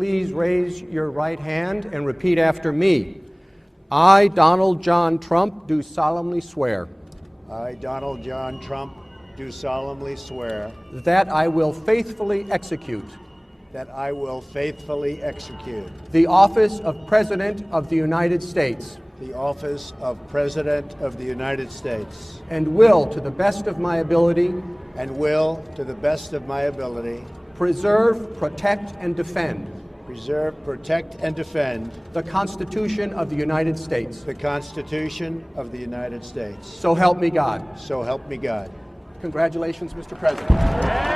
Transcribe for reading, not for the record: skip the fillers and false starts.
please raise your right hand and repeat after me. I, Donald John Trump, do solemnly swear I, Donald John Trump, do solemnly swear that I will faithfully execute that I will faithfully execute the office of President of the United States the office of President of the United States and will, to the best of my ability, and will, to the best of my ability, preserve, protect, and defend preserve, protect, and defend the Constitution of the United States. the Constitution of the United States. So help me God. So help me God. Congratulations, Mr. President.